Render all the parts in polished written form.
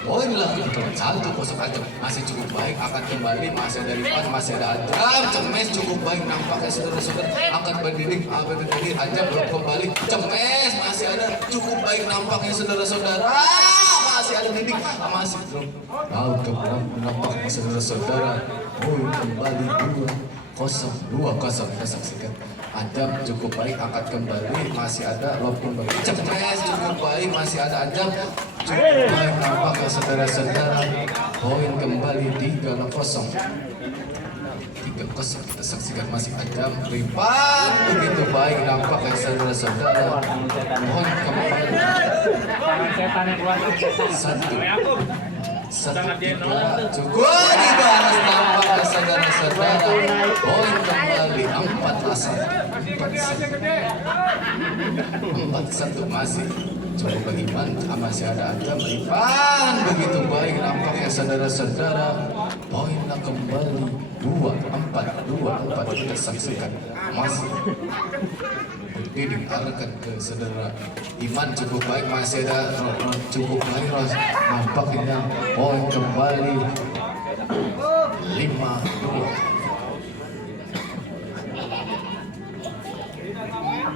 Poin lagi betul 1-0 Ajam masih cukup baik, akan kembali masih ada Rifan, masih ada Ajam. Cemes cukup baik nampaknya saudara-saudara, akan berdiri Ajam belum kembali. Cemes masih ada cukup baik nampaknya saudara-saudara, masih ada Didik, masih belum tahu kemana nampaknya saudara-saudara. Poin kembali 2-0 kita saksikan. Ajam cukup baik, angkat kembali, masih ada lob kembali. Cemes cukup baik, masih ada Ajam cukup baik nampaknya saudara-saudara. Poin kembali 3-0 kita saksikan, masih Ajam Rifan begitu baik nampaknya saudara-saudara. Poin kembali 1-3 cukup dibalas nampaknya saudara-saudara. Poin kembali 4-1 masih cukup bagi Iman, masih ada Ajam Rifan begitu baik nampaknya saudara-saudara. Poinnya kembali 2-4 kita saksikan, masih Didik arahkan ke saudara Iman cukup baik, masih ada cukup baik nampaknya. Poin kembali 5-2.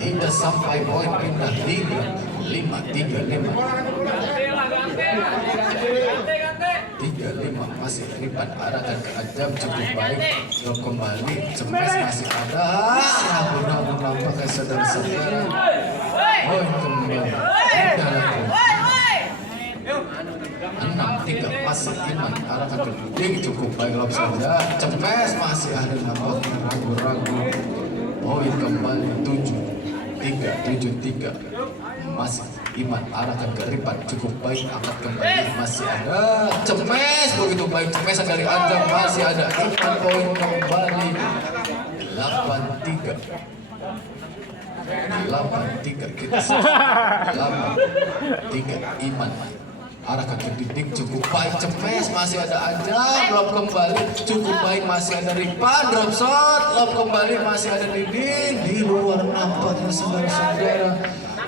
Tidak sampai poin pindah 3-5 masih Rifan arahkan ke Ajam cukup baik, drop kembali. Cemes masih ada ragu-ragu nampaknya saudara-saudara. Poin kembali 6-3 masih Iman arahkan ke Didik cukup baik, lob saja. Cemes masih ada nampaknya ragu-ragu. Poin kembali 7-3 masih Iman arahkan ke Rifan cukup baik, angkat kembali, masih ada Cemes begitu baik. Cemes dari Ajam, masih ada Iman. Poin kembali 8-3 kita 8-3 Iman arahkan ke Didik cukup baik. Cemes masih ada Ajam, lob kembali cukup baik, masih ada Rifan, drop shot, lob kembali, masih ada Didik di luar nampaknya saudara-saudara.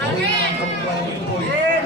Poin kembali poin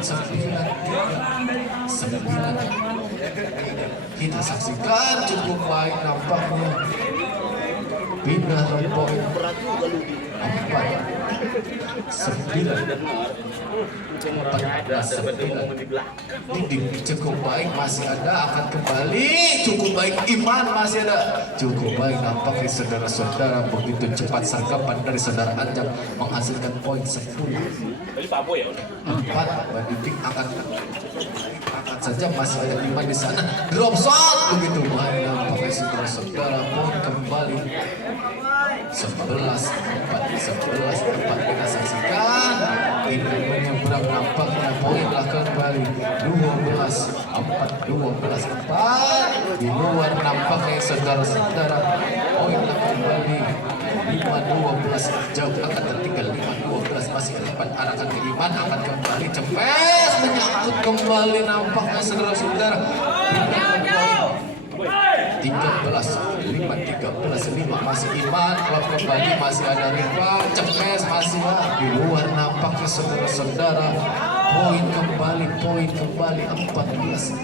9-3 kita saksikan cukup baik nampaknya. Pindah ke poin 4-9 Didik cukup baik, masih ada akan kembali cukup baik. Iman masih ada cukup baik nampaknya saudara-saudara. Begitu cepat sangkapan dari saudara Ajam menghasilkan poin 10-4. Didik akan saja, masih ada Iman di sana, drop shot begitu baik nampaknya saudara-saudara. Poin kembali 11-4 kita saksikan. Tidak menyeberang nampaknya, poinlah kembali 12-4 di luar nampaknya saudara-saudara. Poinlah kembali 5-12 jauh akan tertinggal 5-12 masih Rifan arahkan ke Iman, akan kembali Cemes menyangkut kembali nampaknya saudara-saudara. 13 masih Iman, klub kembali, masih ada Rifan. Cemes masih di luar nampaknya saudara-saudara. Poin kembali 14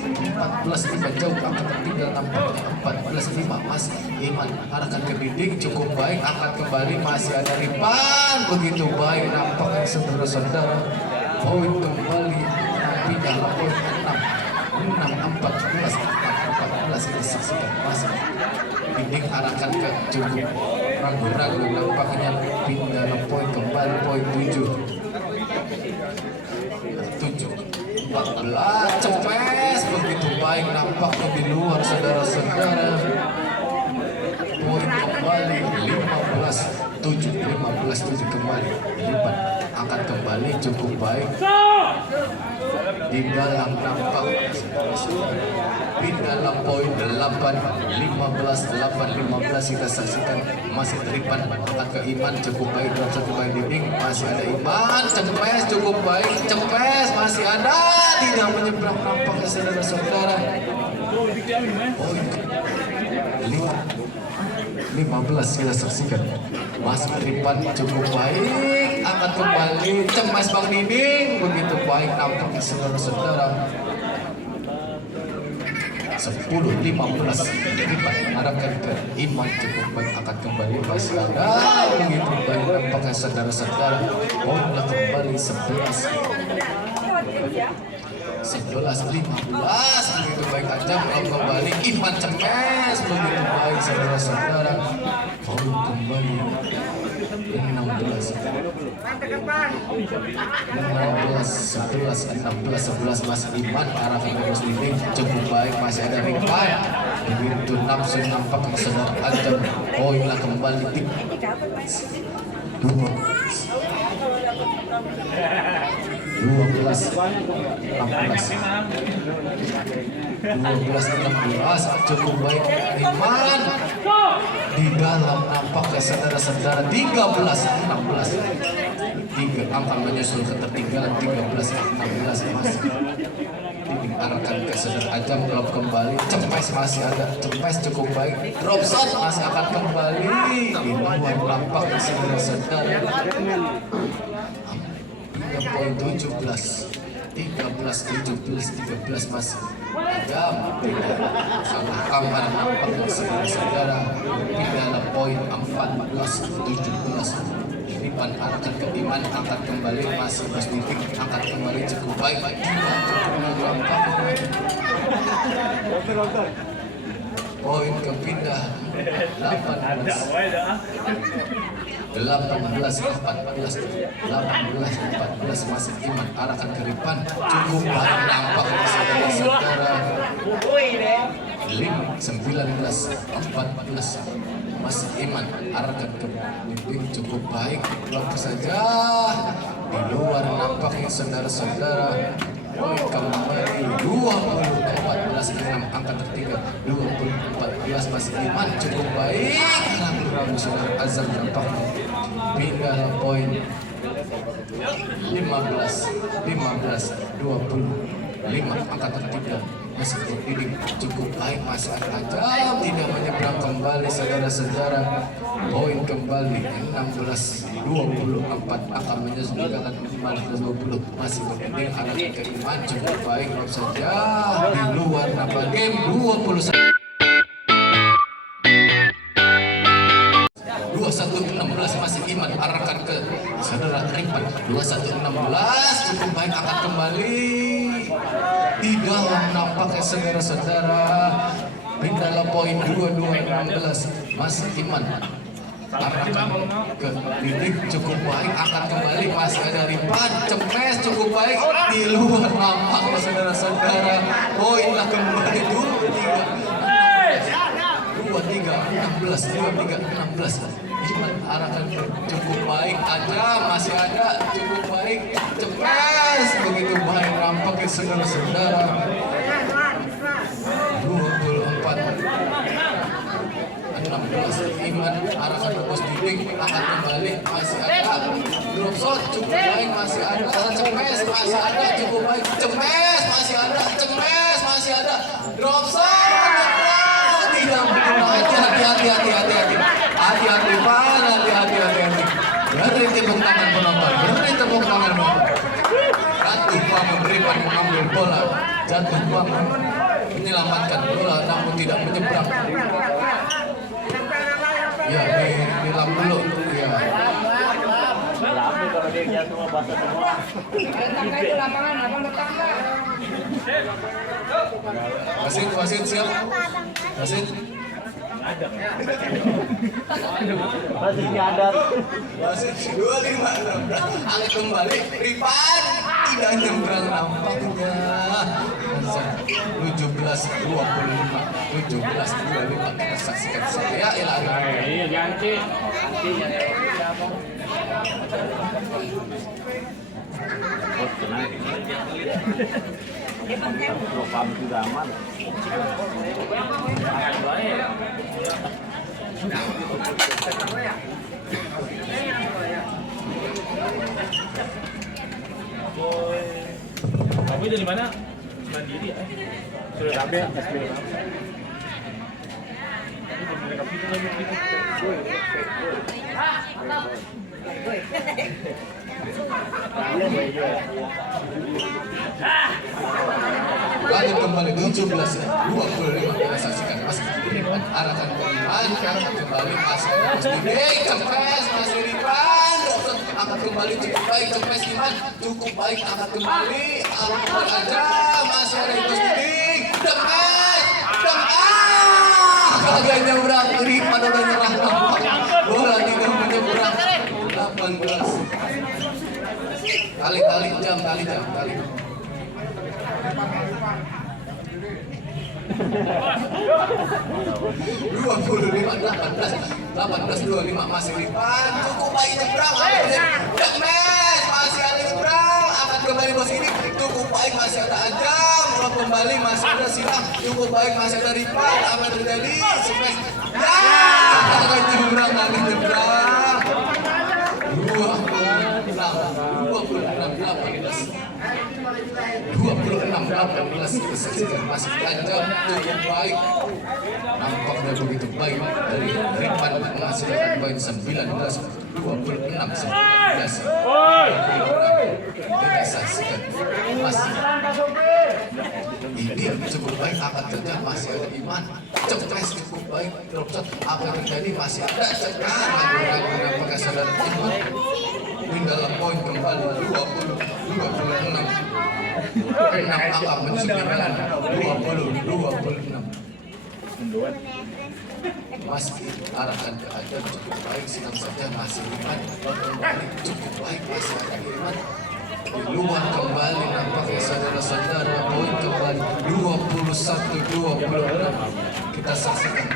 tidak jauh akan tertinggal nampaknya 14-5 masih Iman arahkan ke Didik cukup baik, angkat kembali, masih ada Rifan begitu baik nampaknya saudara-saudara. Poin kembali pindah poin 6-14 kita saksikan, masih Didik arahkan ke cukup ragu-ragu nampaknya. Pindah poin kembali poin 14 Cemes begitu baik nampaknya di luar saudara-saudara. Poin kembali 15-7 kembali Rifan angkat kembali cukup baik di dalam nampak di dalam poin 15 kita saksikan, masih Rifan angkat ke Iman cukup baik, drop satu baik Didik, masih ada Iman. Cemes cukup baik, Cemes masih ada, tidak menyeberang nampaknya saudara-saudara. Poin 5 15 kita saksikan. Mas Ripan cukup baik, akan kembali cemas Bang Diding, begitu baik nampaknya saudara-saudara. 10-15 Ripan mengarahkan ke Iman cukup baik, akan kembali masih ada, begitu baik nampaknya saudara-saudara. Bola kembali 11-15 begitu baik aja mau kembali Iman cemes begitu baik saudara-saudara. Foul kembali 16 Mas Iman arah ke Bos Dinding cukup baik, masih ada Ripan begitu nafsu nampak saudara aja. Poinlah kembali 12-16 cukup baik Iman di dalam nampaknya saudara-saudara. 13-16 tiga angka menyusul ketertinggalan 13-16 Mas Dinding arahkan ke saudara Ajam, drop kembali Cepes masih ada, Cepes cukup baik, drop shot masih akan kembali di luar nampaknya saudara-saudara. 13-17 Mas Ajam salah kamar nampaknya saudara-saudara. Pindah poin 14-17. Ripan arahkan ke Iman, angkat kembali masih Mas Dinding, angkat kembali cukup baik. Poin kepindah 18-14 masih Iman arahkan ke Ripan cukup baik nampaknya saudara-saudara. 19-14 Mas Iman arahkan ke Dinding cukup baik, blok saja di luar nampaknya saudara-saudara. Poin kembali 20-14 angka tertiga 20-14 Mas Iman cukup baik, ragu-ragu saudara Azam nampaknya. Pindah poin 15-25 angka tertiga Mas Dinding cukup baik, masih Ajam tidak menyeberang kembali saudara-saudara. Poin kembali 16-24 akan menyusulkan 15-20 masih Dinding arahkan ke Iman cukup baik, drop saja di luar nambah game 21-16 masih Iman arahkan ke saudara Ripan 21-16 cukup baik, akan kembali di dalam nampaknya saudara-saudara. Pindah poin 22-16 masih Iman arahkan ke Dinding cukup baik, akan kembali masih ada Ripan Cepes cukup baik di luar nampaknya saudara-saudara. Poinlah kembali 23-16 Iman arahkan cukup baik aja, masih ada cukup baik Cepes begitu baik nampaknya saudara-saudara. 24-16 Iman arahkan ke Bos Dinding, akan kembali masih ada drop shot cukup baik, masih ada Cepes masih ada cukup baik Cepes masih ada Cepes masih ada drop shot tidak begitu. Hati-hati Pan, hati-hati. Beri tepuk tangan penonton, beri tepuk tangan penonton. Jatuh bangun Ripan mengambil bola, jatuh bangun menyelamatkan bola namun tidak menyeberang. Ya, dilam dulu. Ya. Kalau dia jatuh basah semua. Tangga itu lapangan, abang tangga. Wasit siap. Wasit. Wasitnya ada. Wasit 25 angkat kembali Ripan tidak nyebrang nampaknya. 17-25 kita saksikan saya Ilham. Iya ganti. Propam sudah aman. Kamu dari mana? Mandiri ya? Sudah sampai ya? Lanjut kembali 17 ya. 25 kita saksikan masih Ripan arahkan ke Iman, angkat kembali masih Diding, cepes masih Ripan, angkat kembali cukup baik, cepes Iman, cukup baik angkat kembali, angkat aja masih ada Imas Diding, cepes, kagak nyebrang Ripan udah nyerang bola tidak menyeberang 18 kali jam 18-25 masih Ripan, cukup baik nyebrang, Mes masih ada nyebrang, angkat kembali bos ini, cukup baik masih ada Ajam, ulang kembali masih ada Silang, cukup baik masih ada Ripan, apa yang terjadi, Mes, ya, angkat nyebrang, 26-18 kesaksian masih tajam cukup baik, nampaknya begitu baik dari Ripan menghasilkan poin 19-26 kita saksikan masih ini cukup baik akan terjadi masih ada Iman cepes cukup baik drop shot apa yang terjadi masih ada sekarang apakah saudara Iman di dalam poin kembali 26 angka mensucikan 20-26 masih arahkan ke Adam cukup baik senang saja masih Iman kembali cukup baik masih ada Iman di luar kembali nampaknya saudara-saudara poin kembali 21-26 kita saksikan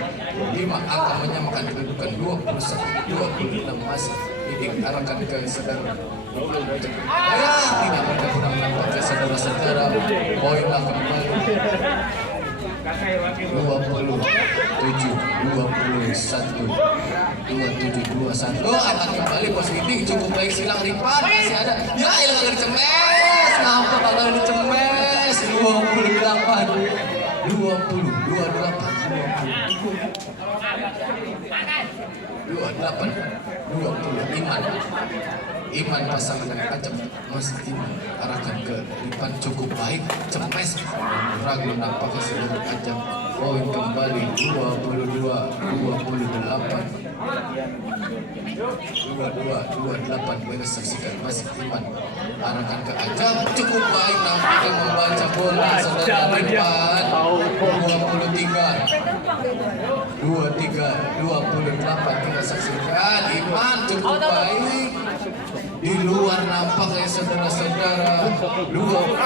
5 angka menyamakan kedudukan 21-26 masih diarahkan ke saudara ya tidak mudah-mudahan nampaknya saudara-saudara poinlah kembali 27-21 akan kembali bos ini cukup baik Silang Ripan masih ada ya ilang kagak dicemes kenapa kagak dicemes 28 Iman pasangan dengan Ajam Mas Iman arahkan ke Ripan cukup baik cemes ragu nampaknya seluruh Ajam poin kembali 22-28 mereka saksikan Mas Iman arahkan ke Ajam cukup baik nampaknya membaca bola saudara Ripan 23-28 kita saksikan Iman cukup baik di luar nampaknya saudara-saudara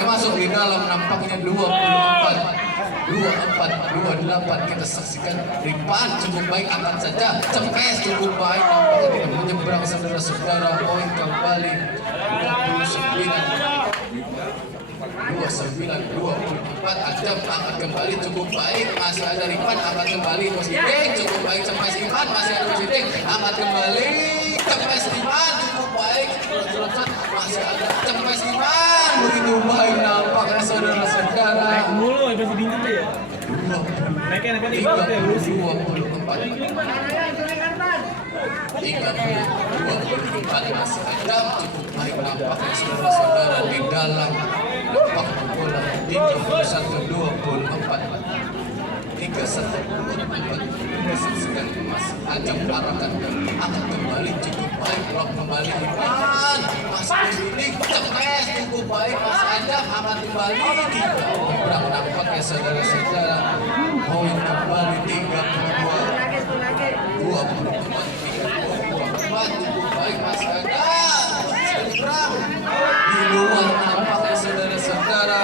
masuk di dalam nampaknya 24-28 kita saksikan Ripan cukup baik angkat saja cepes cukup baik nampaknya tidak menyeberang saudara-saudara poin kembali 29-24 Ajam angkat kembali cukup baik masih ada Ripan angkat kembali positif cukup baik cepes Iman masih ada positif angkat kembali cepes Iman cukup baik masih ada cepes Iman begitu baik nampaknya saudara-saudara Naik mulu ya pasti dingin tuh ya. Naiknya di bawah ya lu sih. 24 masih ada cukup baik nampaknya saudara-saudara di dalam nampak bola 31-24 saksikan masih Ajam arahkan akan kembali cukup baik blok kembali Iman masih ini cepes cukup baik masih Ajam akan kembali berang nampaknya saudara-saudara poin kembali 32-24 cukup baik masih ada berang di luar nampaknya saudara-saudara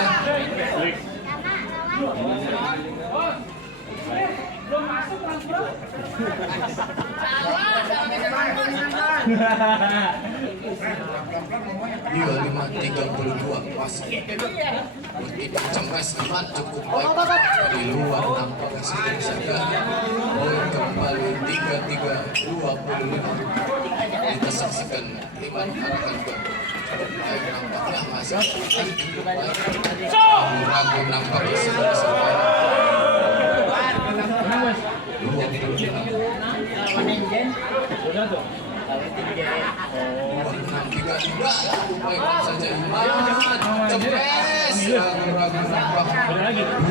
Iya 5-32 masih begitu cemas Iman cukup baik di luar nampaknya saudara poin kembali 33-25 kita saksikan Iman arahkan ke baik nampaknya masih cukup baik ragu nampaknya saudara-saudara 25-25 tiga cukup baik saja Iman cepes ragu-ragu nampak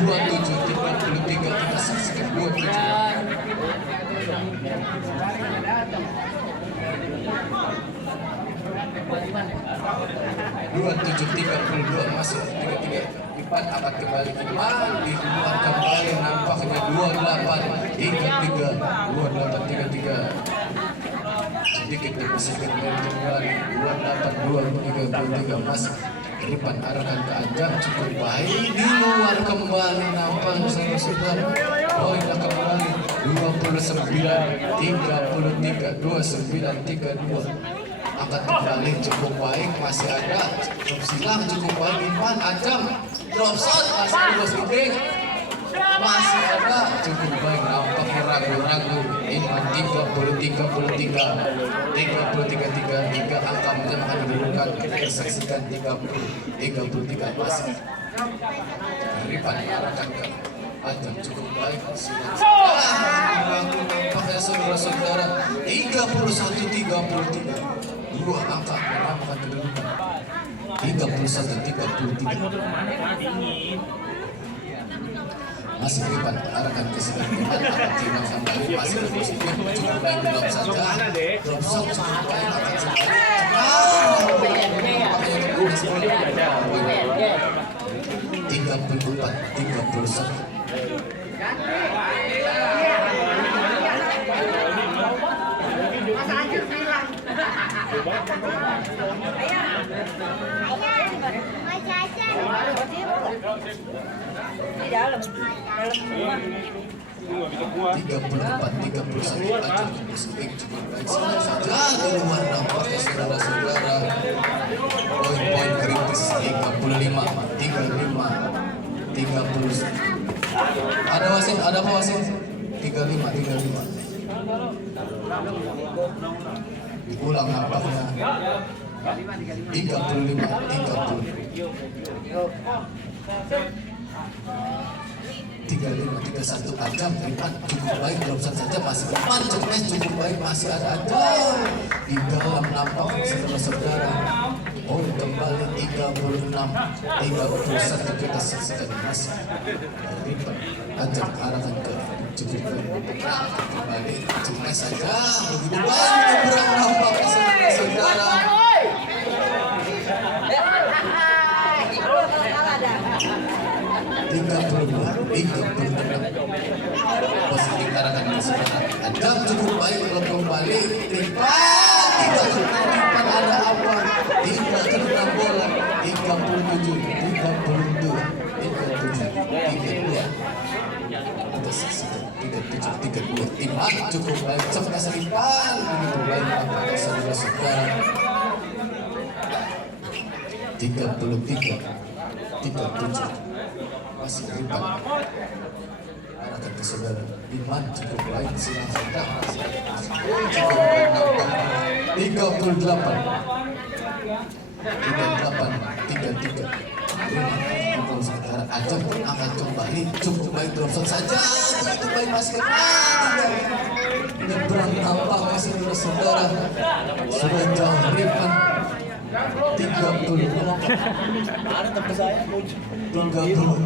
27-33 kita saksikan 27-32 masuk 33 Ipan akan kembali Iman di luar kembali nampaknya 28-33 sedikit demi sedikit kembali 28-23 masuk Ipan arahkan ke Ajam cukup baik di luar kembali nampaknya saudara-saudara poinnya kembali 29-33 29-32 angkat kembali cukup baik masih ada silang cukup baik Iman Ajam drop shot masih bebas leading masih ada cukup baik nampaknya ragu-ragu Iman 33 angka menyamakan kedudukan kita saksikan 33 masih Ipan arahkan ke Ajam cukup baik silang ragu nampaknya saudara-saudara 31-33 dua angka menyamakan kedudukan 31-33 masih Ipan arahkan ke sebelah Ipan akan timbang kembali masih positif cukup baik drop saja drop shot cukup baik akan di dalam semua 34-31 Ajam Muslim cukup baik saja di luar nampaknya saudara-saudara poin-poin kritis 35 ada wasit ada apa wasit 35 diulang nampaknya 35-31 Ajam Ipan cukup baik drop shot saja masih Ipan cukup baik masih ada Ajam di dalam nampak saudara-saudara kembali 36-31 kita saksikan masih Ipan Ajam arahkan ke cukup baik kembali cuma saja begitu baik kurang nampak saudara positif arahkan ke sebelah Ajam cukup baik belum kembali Ipan tidak ada apa tidak kena bola 37-32 kita saksikan 37-32 Ipan cukup baik sebelah Ipan begitu baik nampaknya saudara-saudara 33-37 masih Ipan arahkan ke saudara Iman cukup baik silang sedang cukup baik nampak 33 sekarang Ajam akan kembali cukup baik drop shot saja begitu baik masih nyebrang nampaknya saudara-saudara sudah jauh Ipan 34 cukup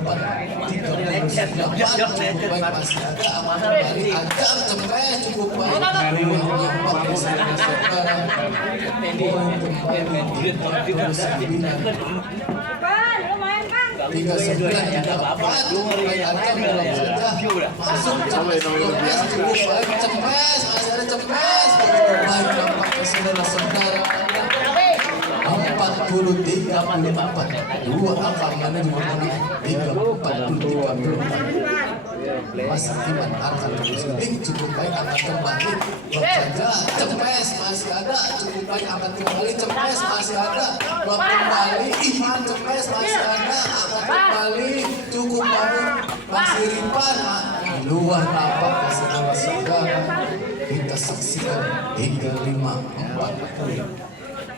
baik masih ada amanah dari Ajam cepet cukup baik nampaknya saudara tiga sembilan tiga empat baik Ajam dalam saja masuk cepes cukup baik cepes masih ada cepes begitu baik nampaknya saudara-saudara 40-34 dua angka mana di mana 34-34 masih Iman akan berseling cukup baik akan kembali saja cepes masih ada cukup baik akan kembali cepes masih ada kembali Iman cepes masih ada akan kembali cukup baik masih Ipan di luar nampak saudara-saudara kita saksikan 35-40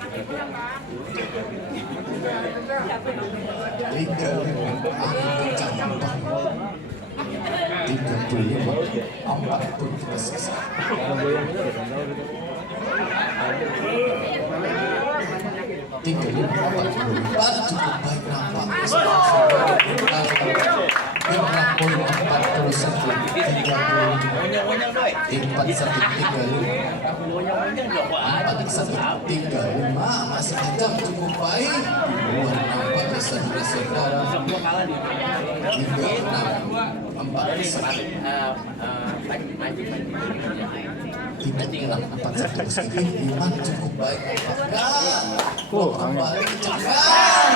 35-40 kita saksikan 344 cukup baik nampaknya Gerak poin 41 30 41 masih kencang cukup baik luar nampaknya saudara-saudara 36 tidak hilang 41 segi Iman cukup baik apakah kembali cepat